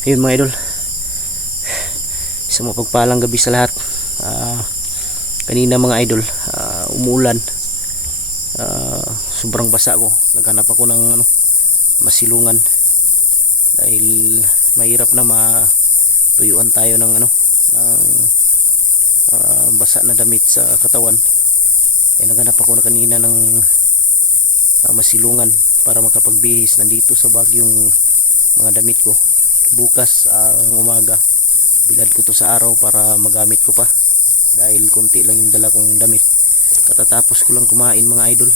Ayun mga idol, isang mapagpalang gabi sa lahat. Kanina mga idol, umuulan. Sobrang basa ko. Naghanap ako ng masilungan dahil mahirap na matuyuan tayo ng basa na damit sa katawan. Naghanap ako na kanina ng masilungan para makapagbihis. Nandito sa bag yung mga damit ko. Bukas ang umaga bilad ko to sa araw para magamit ko pa dahil konti lang yung dala kong damit. Katatapos ko lang kumain mga idol.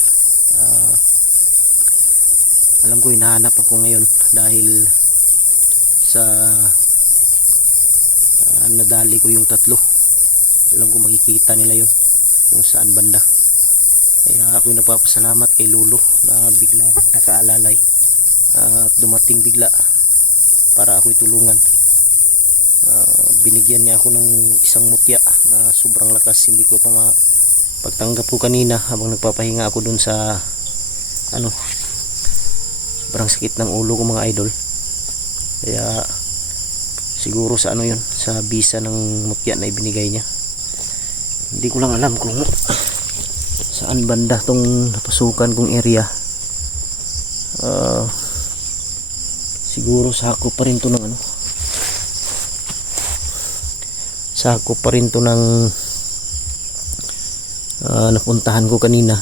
Alam ko hinahanap ako ngayon dahil sa nadali ko yung tatlo. Alam ko makikita nila yun kung saan banda. Kaya ako'y nagpapasalamat kay Lolo na bigla nakaalalay at dumating bigla para ako'y tulungan. Binigyan niya ako ng isang mutya na sobrang lakas. Hindi ko pa pagtanggap ko kanina habang nagpapahinga ako dun sa sobrang sakit ng ulo ko mga idol. Kaya siguro sa yun, sa bisa ng mutya na ibinigay niya. Hindi ko lang alam kung saan banda tong napasukan kong area. Siguro sakop pa rin to ng sakop pa rin to ng napuntahan ko kanina.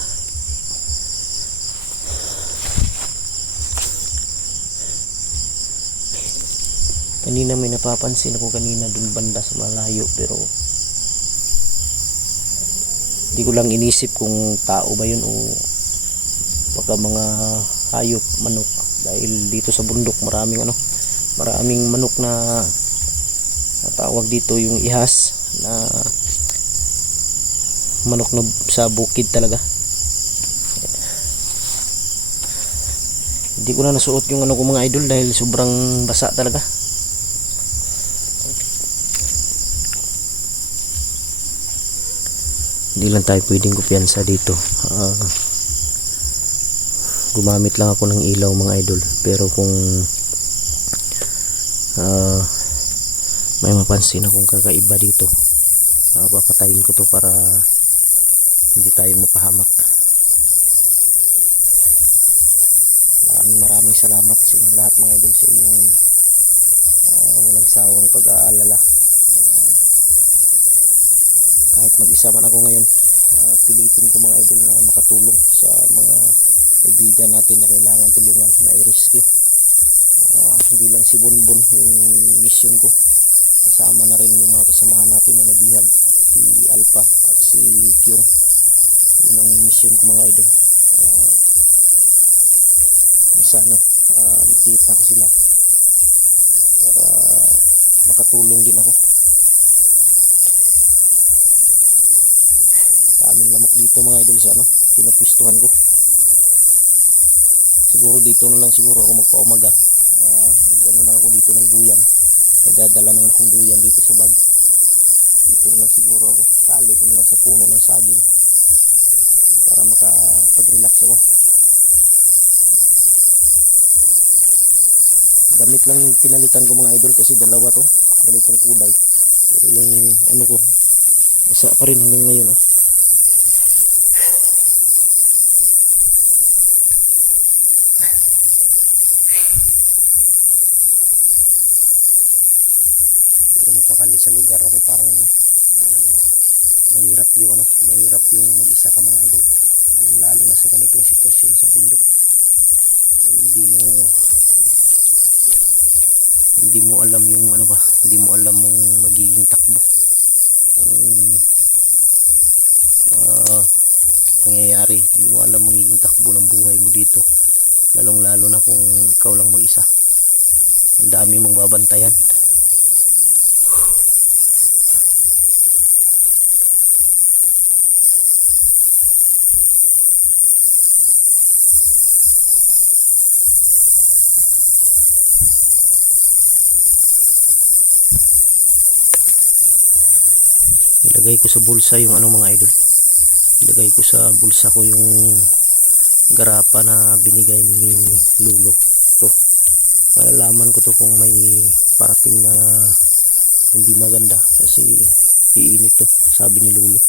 Kanina may napapansin ako kanina dun banda sa malayo, pero hindi ko lang inisip kung tao ba yun o baka mga hayop, manok, dahil dito sa bundok maraming manok na tawag dito yung ihas, na manok na sa bukid talaga. Hindi ko na nasuot yung ko mga idol dahil sobrang basa talaga. Hindi lang tayo pwedeng kumpiyansa dito. Gumamit lang ako ng ilaw mga idol, pero kung may mapansin akong kakaiba dito, papatayin ko to para hindi tayo mapahamak. Maraming salamat sa inyong lahat mga idol, sa inyong walang sawang pag-aalala. Kahit mag-isa man ako ngayon, pilitin ko mga idol na makatulong sa mga kaibigan natin na kailangan tulungan, na i-rescue. Hindi lang si Bonbon yung mission ko, kasama na rin yung mga kasamahan natin na nabihag, si Alpha at si Kyung. Yun ang mission ko mga idol. Sana makita ko sila para makatulong din ako. Daming lamok dito mga idol sa pinapwistuhan ko. Siguro dito na lang siguro ako magpaumaga. Lang ako dito ng duyan. Dadala naman akong duyan dito sa bag. Dito na lang siguro ako. Tali ko na lang sa puno ng saging para makapag-relax ako. Damit lang yung pinalitan ko mga idol kasi dalawa to, ganitong kulay. Pero yung ko, basa pa rin hanggang ngayon. Mapakali sa lugar na to, parang mahirap yung mag-isa ka mga idol, lalo na sa ganitong sitwasyon sa bundok. Hindi mo alam yung hindi mo alam mong magiging takbo ng pangyayari. Hindi mo alam magiging takbo ng buhay mo dito, lalo na kung ikaw lang mag-isa. Ang dami mong babantayan. Ilagay ko sa bulsa yung mga idol. Ilagay ko sa bulsa ko yung garapa na binigay ni Lolo. To. malalaman ko to kung may parating na hindi maganda kasi iinit to, sabi ni Lolo.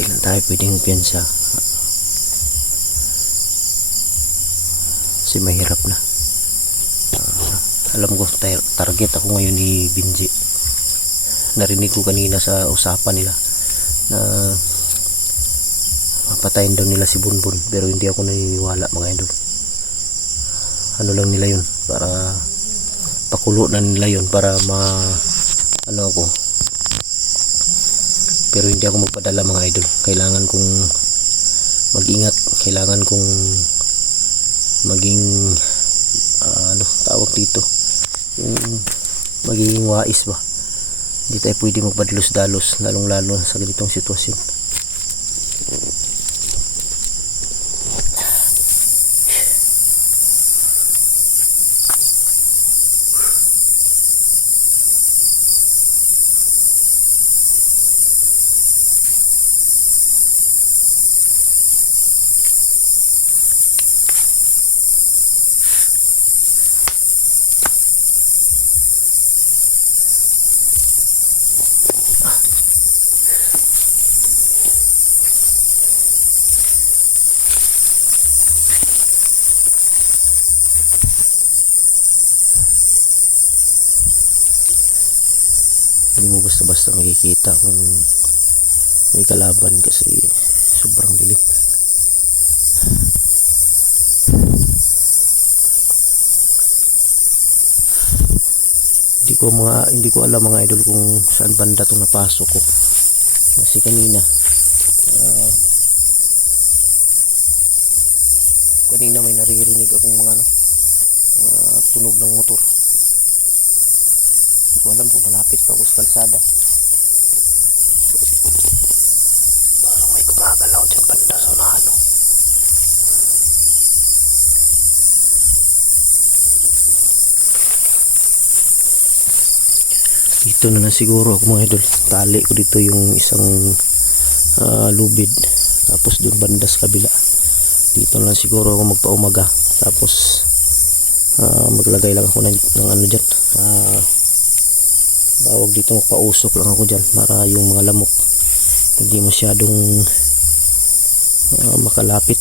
Ilan tayo pwedeng piyansa kasi mahirap na. Alam ko target ako ngayon ni Binji. Narinig ko kanina sa usapan nila na mapatayin daw nila si Bunbun, pero hindi ako naniniwala mga idol. Ano lang nila yun, para pakulo na nila yun para ano ako. Pero hindi ako magpadala mga idol. Kailangan kong mag-ingat, kailangan kong maging ano tawag dito, yung magiging wais ba. Hindi tayo pwede magpadalos-dalos, lalong lalo sa ganitong sitwasyon. Hindi mo basta-basta makikita kung may kalaban kasi sobrang dilim. Hindi ko alam mga idol kung saan banda itong napasok ko. Kasi kanina may naririnig akong mga tunog ng motor. Hindi ko alam kung malapit pa ako sa kalsada. Parang may gumagalaw dyan banda sa unahan. Dito na lang siguro ako mga idol. Tali ko dito yung isang lubid. Tapos doon banda sa kabila. Dito na lang siguro ako magpaumaga. Tapos maglagay lang ako ng ano dyan. Tawag dito, magpausok lang ako dyan para yung mga lamok hindi masyadong makalapit.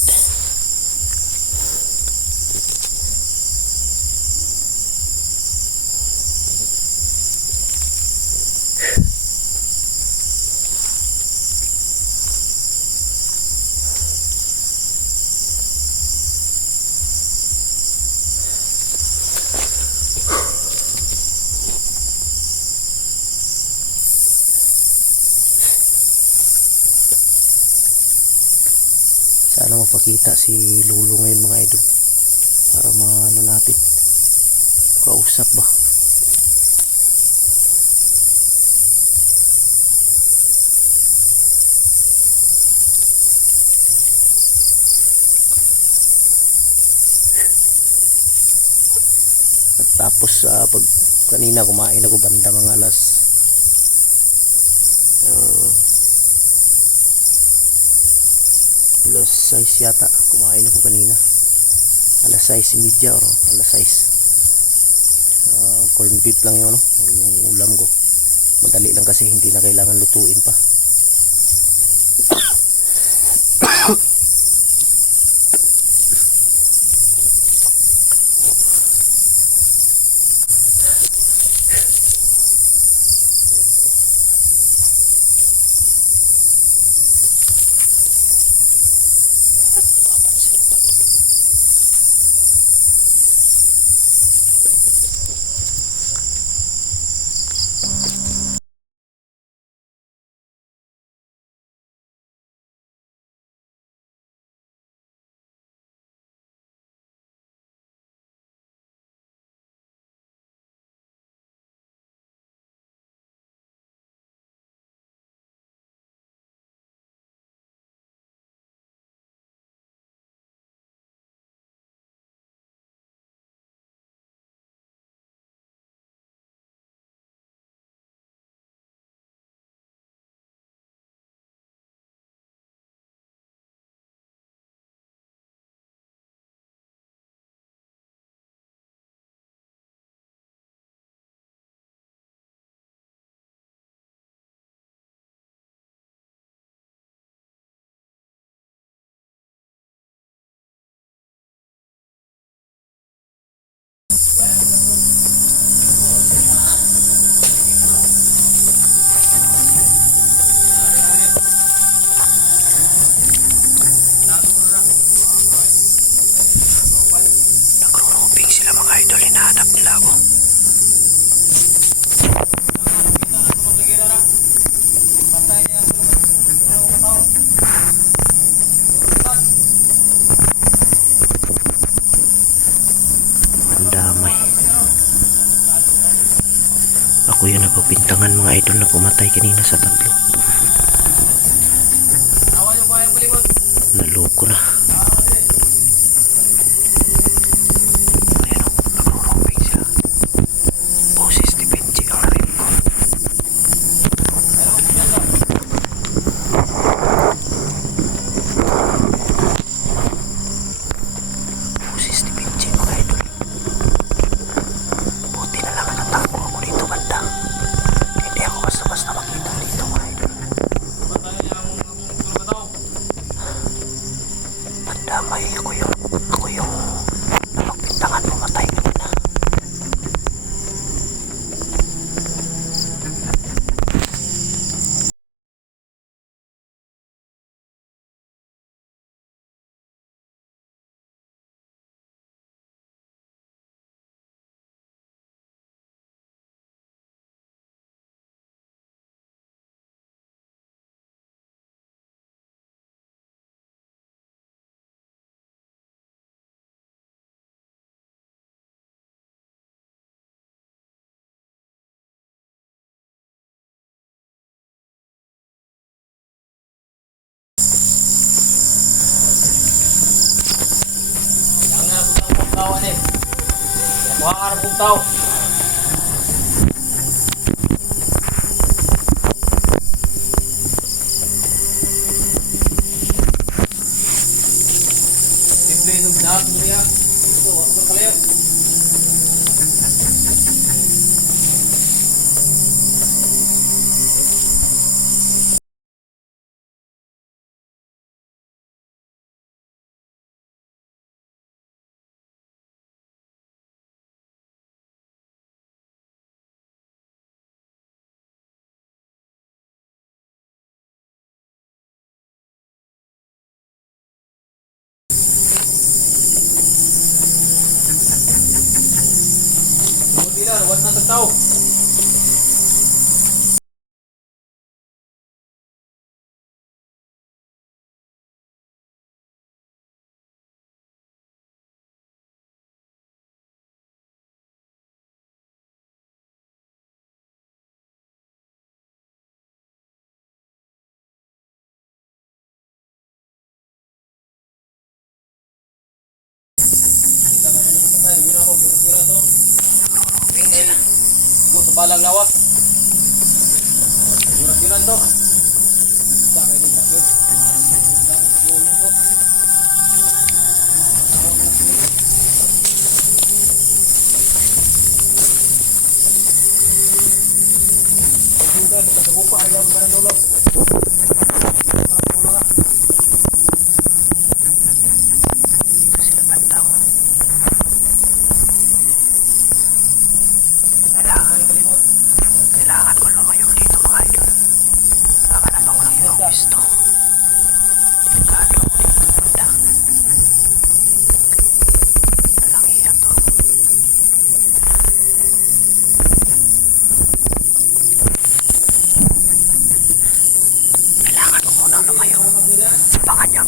Sana mapakita si Lolo ngayon mga idol para maano natin, kausap ba. At tapos pag kanina kumain ako banda mga alas 6 yata, kumain ako kanina alas 6:30 or alas 6. Corn beef lang yun, yung ulam ko. Madali lang kasi hindi na kailangan lutuin pa. Ako yung napapintangan mga idol na pumatay kanina sa tatlo. Naloko na. Ayan o, nagro-romping sila. Boses ni Benji ang narinig ko. Boses ni Benji mga idol. Buti na lang natatakbo ako dito banda. Hindi ako basta-basta makita dito mga idol. Pandamay ako yung napagpintangan pumatay kanina. Tao ani. Kuha ka ng tao. Simple yung dahil mo niya. Ito, wag ka pala yan. Wag na tao. Go sa balang lawas. Yuran to. Sa kayo ng sakit. Sa bulong ko. Juga buka ayaw manulog. Ito sila bandaw. Kailangan ko lumayo dito mga idol. Baka napangulang yung gusto. Delikado ako dito banda. Nalangiya to. Kailangan ko muna lumayo. Baka niya